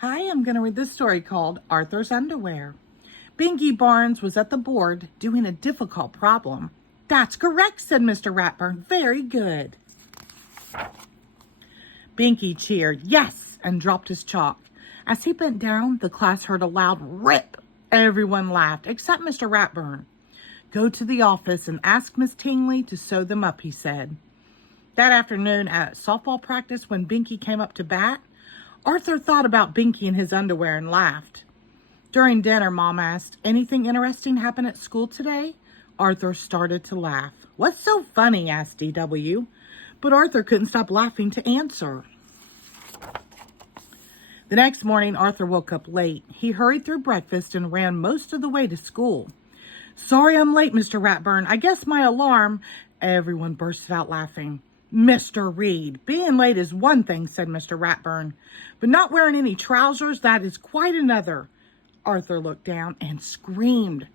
Hi, I'm going to read this story called Arthur's Underwear. Binky Barnes was at the board doing a difficult problem. That's correct, said Mr. Ratburn. Very good. Binky cheered, yes, and dropped his chalk. As he bent down, the class heard a loud rip. Everyone laughed, except Mr. Ratburn. Go to the office and ask Miss Tingley to sew them up, he said. That afternoon at softball practice, when Binky came up to bat, Arthur thought about Binky and his underwear and laughed. During dinner, Mom asked, anything interesting happen at school today? Arthur started to laugh. What's so funny? Asked D.W. But Arthur couldn't stop laughing to answer. The next morning, Arthur woke up late. He hurried through breakfast and ran most of the way to school. Sorry I'm late, Mr. Ratburn. I guess my alarm... Everyone bursted out laughing. Mr. Reed, being late is one thing, said Mr. Ratburn, but not wearing any trousers, that is quite another. Arthur looked down and screamed.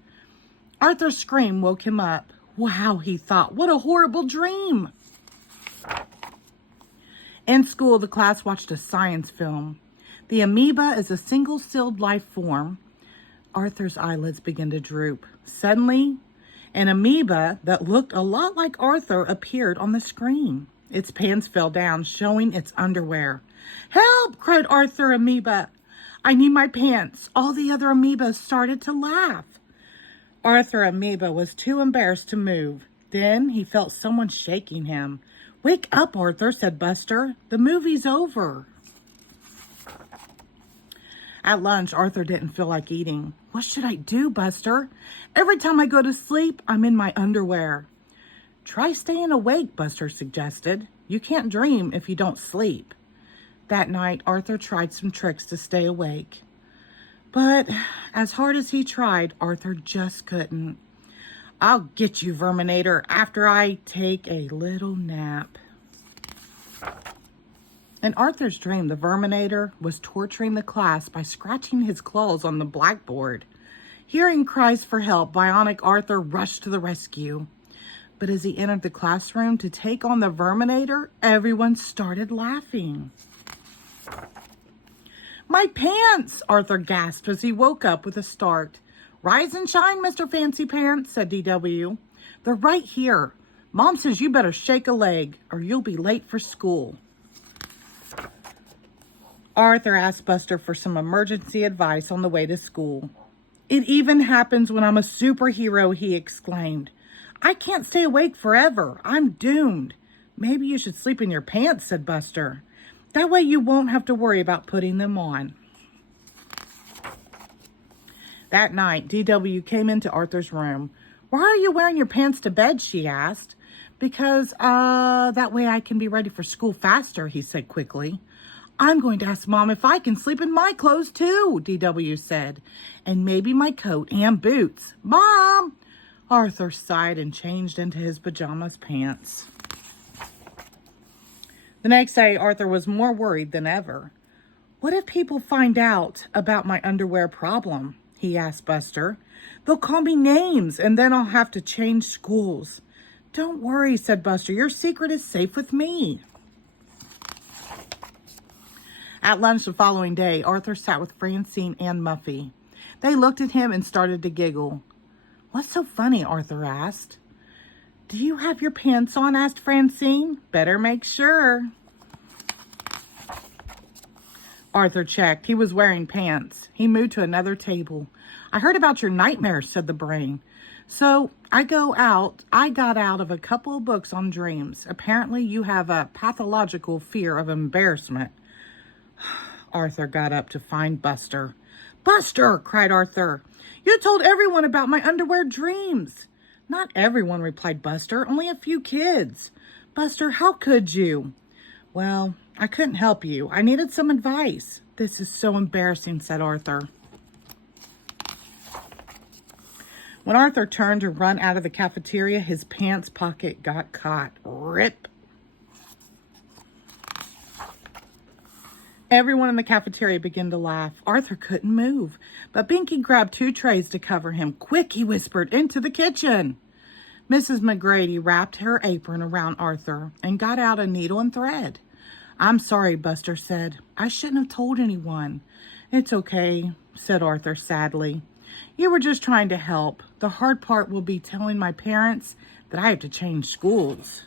Arthur's scream woke him up. Wow, he thought, what a horrible dream. In school, the class watched a science film. The amoeba is a single-celled life form. Arthur's eyelids began to droop. Suddenly, an amoeba that looked a lot like Arthur appeared on the screen. Its pants fell down, showing its underwear. Help! Cried Arthur Amoeba. I need my pants. All the other amoebas started to laugh. Arthur Amoeba was too embarrassed to move. Then he felt someone shaking him. Wake up, Arthur, said Buster. The movie's over. At lunch, Arthur didn't feel like eating. What should I do, Buster? Every time I go to sleep, I'm in my underwear. Try staying awake, Buster suggested. You can't dream if you don't sleep. That night, Arthur tried some tricks to stay awake. But as hard as he tried, Arthur just couldn't. I'll get you, Verminator, after I take a little nap. In Arthur's dream, the Verminator was torturing the class by scratching his claws on the blackboard. Hearing cries for help, Bionic Arthur rushed to the rescue. But as he entered the classroom to take on the Verminator, everyone started laughing. My pants, Arthur gasped as he woke up with a start. Rise and shine, Mr. Fancy Pants, said D.W. They're right here. Mom says you better shake a leg or you'll be late for school. Arthur asked Buster for some emergency advice on the way to school. It even happens when I'm a superhero, he exclaimed. I can't stay awake forever. I'm doomed. Maybe you should sleep in your pants, said Buster. That way you won't have to worry about putting them on. That night, D.W. came into Arthur's room. Why are you wearing your pants to bed, she asked. Because, that way I can be ready for school faster, he said quickly. I'm going to ask Mom if I can sleep in my clothes too, D.W. said. And maybe my coat and boots. Mom! Arthur sighed and changed into his pajamas pants. The next day, Arthur was more worried than ever. What if people find out about my underwear problem? He asked Buster. They'll call me names and then I'll have to change schools. Don't worry, said Buster. Your secret is safe with me. At lunch the following day, Arthur sat with Francine and Muffy. They looked at him and started to giggle. What's so funny? Arthur asked. Do you have your pants on? Asked Francine. Better make sure. Arthur checked. He was wearing pants. He moved to another table. I heard about your nightmares, said the brain. So I got out of a couple of books on dreams. Apparently you have a pathological fear of embarrassment. Arthur got up to find Buster. Buster, cried Arthur. You told everyone about my underwear dreams. Not everyone, replied Buster. Only a few kids. Buster, how could you? Well, I couldn't help you. I needed some advice. This is so embarrassing, said Arthur. When Arthur turned to run out of the cafeteria, his pants pocket got caught. Rip. Everyone in the cafeteria began to laugh. Arthur couldn't move, but Binky grabbed 2 trays to cover him. Quick, he whispered, into the kitchen. Mrs. McGrady wrapped her apron around Arthur and got out a needle and thread. I'm sorry, Buster said. I shouldn't have told anyone. It's okay, said Arthur sadly. You were just trying to help. The hard part will be telling my parents that I have to change schools.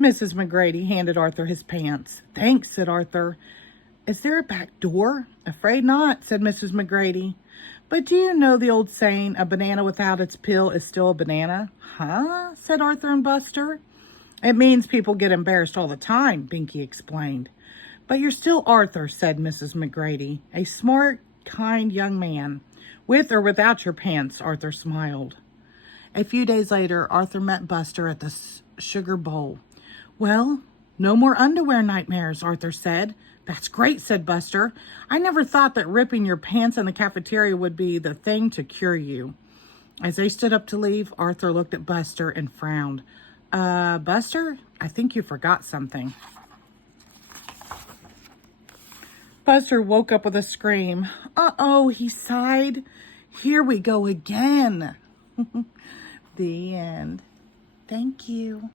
Mrs. McGrady handed Arthur his pants. Thanks, said Arthur. Is there a back door? Afraid not, said Mrs. McGrady. But do you know the old saying, a banana without its peel is still a banana? Huh? Said Arthur and Buster. It means people get embarrassed all the time, Binky explained. But you're still Arthur, said Mrs. McGrady. A smart, kind young man. With or without your pants, Arthur smiled. A few days later, Arthur met Buster at the sugar bowl. Well, no more underwear nightmares, Arthur said. That's great, said Buster. I never thought that ripping your pants in the cafeteria would be the thing to cure you. As they stood up to leave, Arthur looked at Buster and frowned. Buster, I think you forgot something. Buster woke up with a scream. Uh-oh, he sighed. Here we go again. The end. Thank you.